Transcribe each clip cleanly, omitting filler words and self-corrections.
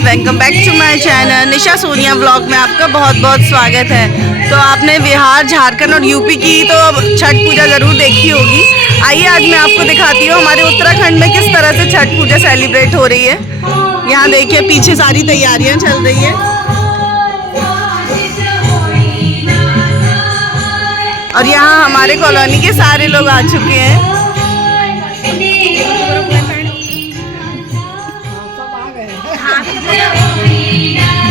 Welcome back to my channel Nisha Sonia blog में आपका बहुत बहुत स्वागत है। तो आपने बिहार, झारखंड और यूपी की तो छठ पूजा ज़रूर देखी होगी। आइए आज मैं आपको दिखाती हूँ हमारे उत्तराखंड में किस तरह से छठ पूजा सेलिब्रेट हो रही है। यहाँ देखिए पीछे सारी तैयारियाँ चल रही है और यहाँ हमारे कॉलोनी के सारे लोग आ चुके हैं।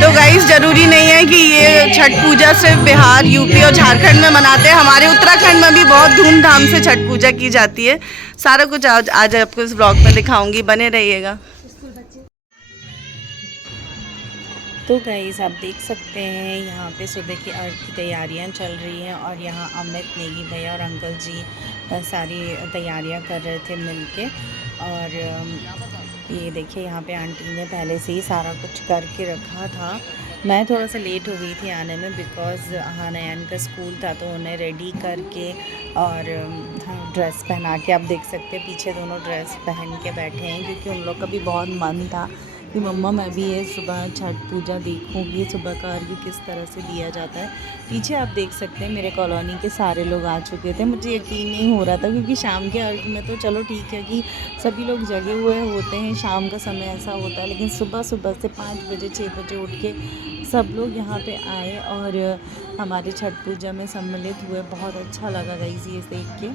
तो गाइस ज़रूरी नहीं है कि ये छठ पूजा सिर्फ बिहार, यूपी और झारखंड में मनाते हैं। हमारे उत्तराखंड में भी बहुत धूमधाम से छठ पूजा की जाती है। सारा कुछ आज आपको इस ब्लॉग में दिखाऊंगी, बने रहिएगा। तो गाइस आप देख सकते हैं यहाँ पे सुबह की अर्घ की तैयारियाँ चल रही हैं और यहाँ अमित, नेगी भैया और अंकल जी सारी तैयारियाँ कर रहे थे मिलके। और ये देखिए यहाँ पे आंटी ने पहले से ही सारा कुछ करके रखा था। मैं थोड़ा सा लेट हो गई थी आने में बिकॉज़ नयन का स्कूल था, तो उन्हें रेडी करके और ड्रेस पहना के आप देख सकते हैं पीछे दोनों ड्रेस पहन के बैठे हैं, क्योंकि उन लोग का भी बहुत मन था कि मम्मा मैं भी ये सुबह छठ पूजा देखूँगी, सुबह का अर्घ्य किस तरह से दिया जाता है। पीछे आप देख सकते हैं मेरे कॉलोनी के सारे लोग आ चुके थे। मुझे यकीन नहीं हो रहा था क्योंकि शाम के अर्घ्य में तो चलो ठीक है कि सभी लोग जगे हुए होते हैं, शाम का समय ऐसा होता है, लेकिन सुबह सुबह से 5 बजे 6 बजे उठ के सब लोग यहाँ पे आए और हमारे छठ पूजा में सम्मिलित हुए। बहुत अच्छा लगा गाइस ये देख के,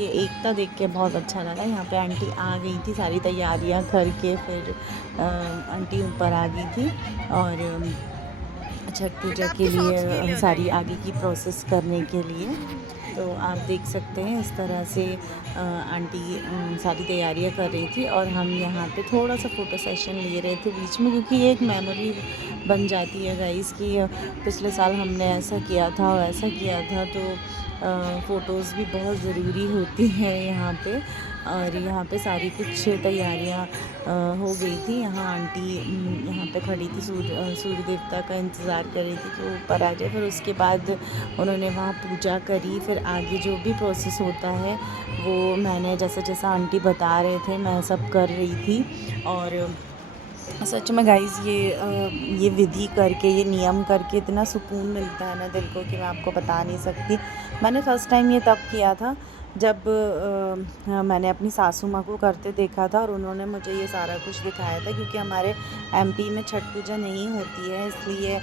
ये एकता देख के बहुत अच्छा लगा। यहाँ पे आंटी आ गई थी सारी तैयारियाँ करके, फिर आंटी ऊपर आ गई थी और छठ पूजा के लिए सारी आगे की प्रोसेस करने के लिए। तो आप देख सकते हैं इस तरह से आंटी सारी तैयारियां कर रही थी और हम यहाँ पे थोड़ा सा फ़ोटो सेशन ले रहे थे बीच में, क्योंकि ये एक मेमोरी बन जाती है गाइस कि पिछले साल हमने ऐसा किया था और ऐसा किया था। तो फ़ोटोज़ भी बहुत ज़रूरी होती हैं यहाँ पे। और यहाँ पे सारी कुछ तैयारियाँ हो गई थी। यहाँ आंटी यहाँ पे खड़ी थी, सूर्य देवता का इंतज़ार कर रही थी कि वो ऊपर आ जाए। फिर उसके बाद उन्होंने वहाँ पूजा करी। फिर आगे जो भी प्रोसेस होता है वो मैंने जैसा जैसा आंटी बता रहे थे मैं सब कर रही थी। और सच में गाइस ये विधि करके, ये नियम करके इतना सुकून मिलता है ना दिल को कि मैं आपको बता नहीं सकती। मैंने फ़र्स्ट टाइम ये तब किया था जब मैंने अपनी सासू माँ को करते देखा था और उन्होंने मुझे ये सारा कुछ दिखाया था, क्योंकि हमारे एमपी में छठ पूजा नहीं होती है, इसलिए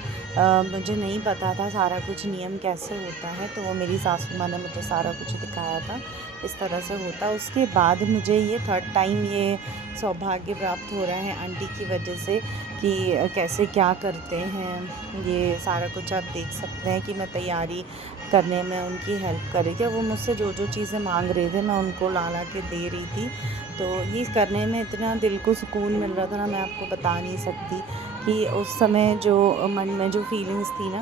मुझे नहीं पता था सारा कुछ नियम कैसे होता है। तो वो मेरी सासू माँ ने मुझे सारा कुछ दिखाया था, इस तरह से होता। उसके बाद मुझे ये थर्ड टाइम ये सौभाग्य प्राप्त हो रहा है आंटी की वजह से कि कैसे क्या करते हैं। ये सारा कुछ आप देख सकते हैं कि मैं तैयारी करने में उनकी हेल्प कर रही थी और वो मुझसे जो जो चीज़ें मांग रहे थे मैं उनको ला ला के दे रही थी। तो ये करने में इतना दिल को सुकून मिल रहा था ना, मैं आपको बता नहीं सकती कि उस समय जो मन में जो फीलिंग्स थी ना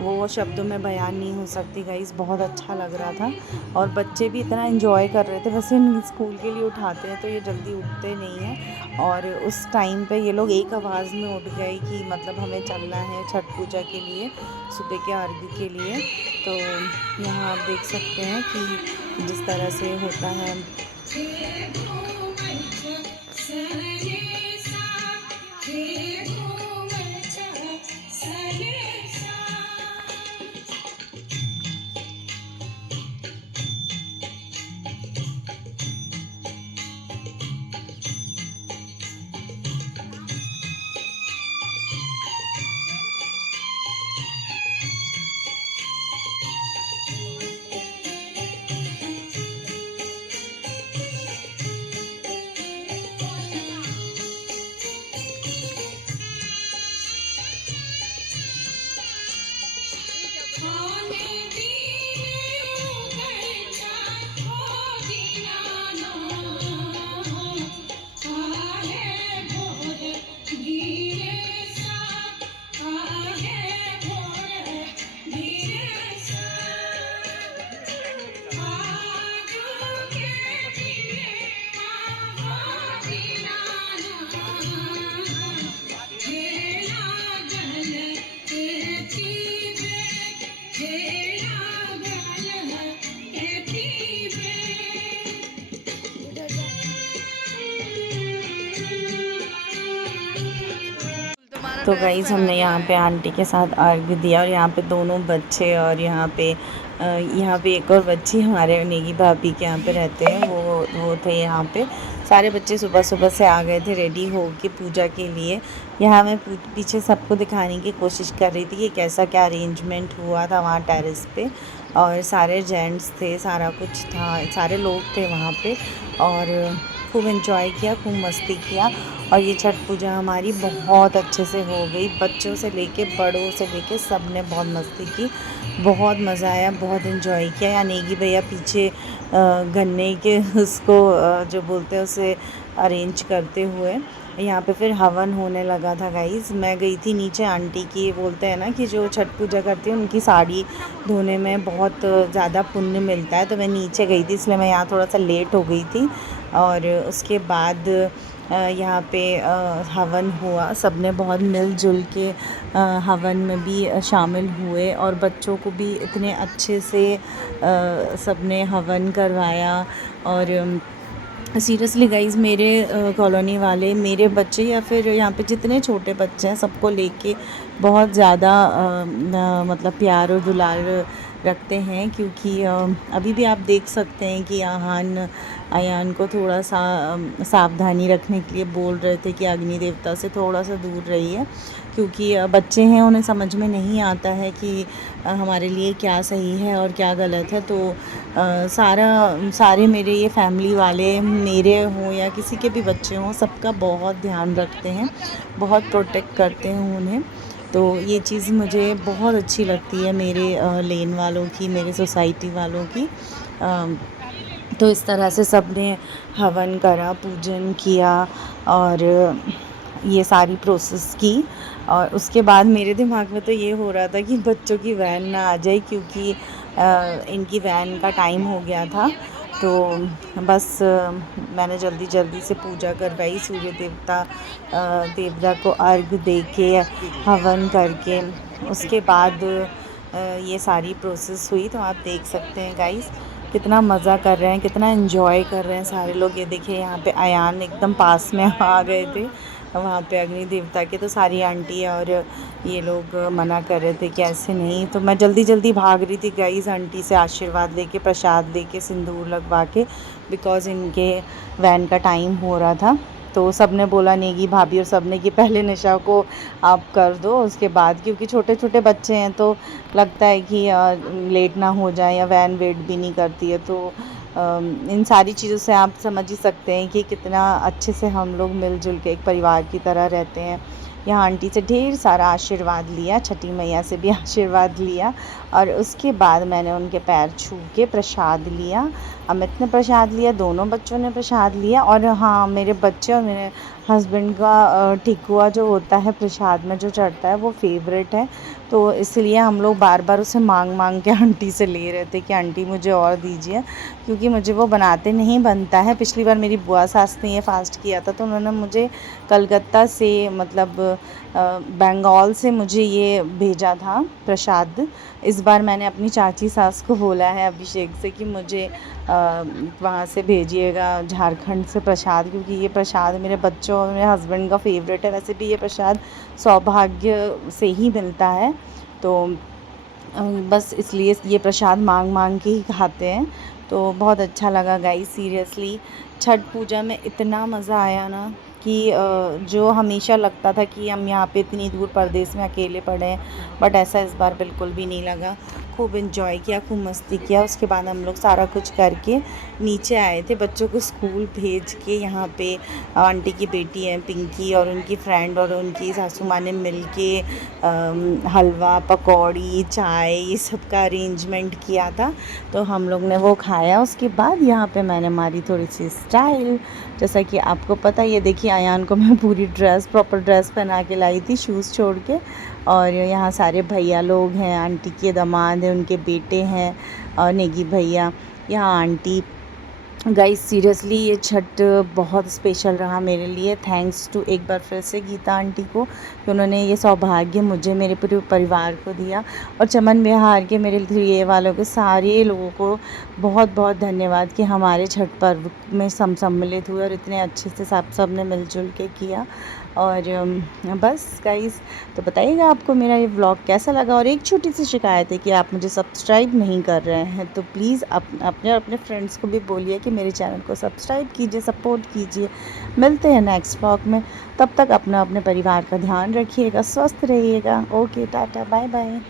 वो शब्दों में बयान नहीं हो सकती गाइस। बहुत अच्छा लग रहा था और बच्चे भी इतना एंजॉय कर रहे थे। वैसे स्कूल के लिए उठाते हैं तो ये जल्दी उठते नहीं हैं, और उस टाइम पे ये लोग एक आवाज़ में उठ गए कि मतलब हमें चलना है छठ पूजा के लिए, सुबह के अर्घ्य के लिए। तो यहाँ आप देख सकते हैं कि जिस तरह से होता है। तो गाइस हमने यहाँ पे आंटी के साथ अर्घ दिया और यहाँ पे दोनों बच्चे और यहाँ पे एक और बच्ची हमारे नेगी भाभी के यहाँ पे रहते हैं, वो थे यहाँ पे। सारे बच्चे सुबह सुबह से आ गए थे रेडी हो के पूजा के लिए। यहाँ मैं पीछे सबको दिखाने की कोशिश कर रही थी कि कैसा क्या अरेंजमेंट हुआ था वहाँ टेरेस पे, और सारे जेंट्स थे, सारा कुछ था, सारे लोग थे वहाँ पे, और खूब एंजॉय किया, खूब मस्ती किया। और ये छठ पूजा हमारी बहुत अच्छे से हो गई, बच्चों से लेके बड़ों से लेके सब ने बहुत मस्ती की, बहुत मज़ा आया, बहुत एंजॉय किया। या नेगी भैया पीछे गन्ने के उसको जो बोलते हैं उसे अरेंज करते हुए। यहाँ पे फिर हवन होने लगा था गाइस। मैं गई थी नीचे, आंटी की बोलते हैं ना कि जो छठ पूजा करती है उनकी साड़ी धोने में बहुत ज़्यादा पुण्य मिलता है, तो मैं नीचे गई थी, इसलिए मैं यहाँ थोड़ा सा लेट हो गई थी। और उसके बाद यहाँ पे हवन हुआ, सब ने बहुत मिलजुल के हवन में भी शामिल हुए, और बच्चों को भी इतने अच्छे से सब ने हवन करवाया। और सीरियसली गाइज़, मेरे कॉलोनी वाले, मेरे बच्चे या फिर यहाँ पे जितने छोटे बच्चे हैं, सबको लेके बहुत ज़्यादा मतलब प्यार और दुलार रखते हैं, क्योंकि अभी भी आप देख सकते हैं कि अयान को थोड़ा सा सावधानी रखने के लिए बोल रहे थे कि अग्नि देवता से थोड़ा सा दूर रहिए, क्योंकि बच्चे हैं, उन्हें समझ में नहीं आता है कि हमारे लिए क्या सही है और क्या गलत है। तो सारे मेरे ये फैमिली वाले, मेरे हों या किसी के भी बच्चे हों, सबका बहुत ध्यान रखते हैं, बहुत प्रोटेक्ट करते हैं उन्हें। तो ये चीज़ मुझे बहुत अच्छी लगती है मेरे लेन वालों की, मेरे सोसाइटी वालों की। तो इस तरह से सब ने हवन करा, पूजन किया और ये सारी प्रोसेस की। और उसके बाद मेरे दिमाग में तो ये हो रहा था कि बच्चों की वैन ना आ जाए, क्योंकि इनकी वैन का टाइम हो गया था। तो बस मैंने जल्दी से पूजा करवाई, सूर्य देवता को अर्घ दे के, हवन करके, उसके बाद ये सारी प्रोसेस हुई। तो आप देख सकते हैं गाइस, कितना मज़ा कर रहे हैं, कितना एंजॉय कर रहे हैं सारे लोग। ये देखिए यहाँ पे अयान एकदम पास में आ गए थे वहाँ पे अग्नि देवता के, तो सारी आंटी और ये लोग मना कर रहे थे कि ऐसे नहीं। तो मैं जल्दी भाग रही थी गाइस आंटी से आशीर्वाद लेके, प्रसाद लेके, सिंदूर लगवा के, बिकॉज़ इनके वैन का टाइम हो रहा था। तो सब ने बोला, नेगी भाभी और सब ने, कि पहले निशा को आप कर दो, उसके बाद, क्योंकि छोटे छोटे बच्चे हैं तो लगता है कि लेट ना हो जाए, या वैन वेट भी नहीं करती है। तो इन सारी चीज़ों से आप समझ ही सकते हैं कि कितना अच्छे से हम लोग मिलजुल के एक परिवार की तरह रहते हैं। यहाँ आंटी से ढेर सारा आशीर्वाद लिया, छठी मैया से भी आशीर्वाद लिया, और उसके बाद मैंने उनके पैर छू के प्रसाद लिया। अमित ने प्रसाद लिया, दोनों बच्चों ने प्रसाद लिया। और हाँ, मेरे बच्चे और मेरे हस्बैंड का ठेकुआ जो होता है प्रसाद में जो चढ़ता है, वो फेवरेट है। तो इसलिए हम लोग बार बार उसे मांग के आंटी से ले रहे थे कि आंटी मुझे और दीजिए, क्योंकि मुझे वो बनाते नहीं बनता है। पिछली बार मेरी बुआ सास ने ये फास्ट किया था, तो उन्होंने मुझे कलकत्ता से, मतलब बंगाल से मुझे ये भेजा था प्रसाद। इस बार मैंने अपनी चाची सास को बोला है, अभिषेक से, कि मुझे वहाँ से भेजिएगा, झारखंड से प्रसाद, क्योंकि ये प्रसाद मेरे बच्चों और मेरे हस्बैंड का फेवरेट है। वैसे भी ये प्रसाद सौभाग्य से ही मिलता है, तो बस इसलिए ये प्रसाद मांग के ही खाते हैं। तो बहुत अच्छा लगा गाइस, सीरियसली छठ पूजा में इतना मज़ा आया ना कि जो हमेशा लगता था कि हम यहाँ पे इतनी दूर परदेश में अकेले पड़े हैं, बट ऐसा इस बार बिल्कुल भी नहीं लगा। खूब एंजॉय किया, खूब मस्ती किया। उसके बाद हम लोग सारा कुछ करके नीचे आए थे, बच्चों को स्कूल भेज के। यहाँ पे आंटी की बेटी है पिंकी, और उनकी फ्रेंड और उनकी सासू माँ ने मिल के हलवा, पकौड़ी, चाय, ये सब का अरेंजमेंट किया था, तो हम लोग ने वो खाया। उसके बाद यहाँ पे मैंने मारी थोड़ी सी स्टाइल, जैसा कि आपको पता। ये देखिए, अयान को मैं पूरी प्रॉपर ड्रेस पहना के लाई थी, शूज़ छोड़ के। और यहाँ सारे भैया लोग हैं, आंटी के दामाद हैं, उनके बेटे हैं, और नेगी भैया, यहाँ आंटी। गाइस सीरियसली ये छठ बहुत स्पेशल रहा मेरे लिए। थैंक्स टू एक बार फिर से गीता आंटी को, कि उन्होंने ये सौभाग्य मुझे, मेरे पूरे परिवार को दिया। और चमन विहार के मेरे ये वालों के सारे लोगों को बहुत बहुत धन्यवाद कि हमारे छठ पर्व में सम्मिलित हुए और इतने अच्छे से सब ने मिलजुल के किया। और बस गाइस, तो बताइएगा आपको मेरा ये व्लॉग कैसा लगा। और एक छोटी सी शिकायत है कि आप मुझे सब्सक्राइब नहीं कर रहे हैं, तो प्लीज़ अपने अपने फ्रेंड्स को भी बोलिए कि मेरे चैनल को सब्सक्राइब कीजिए, सपोर्ट कीजिए। मिलते हैं नेक्स्ट व्लॉग में, तब तक अपना अपने परिवार का ध्यान रखिएगा, स्वस्थ रहिएगा। Okay, tata, bye bye.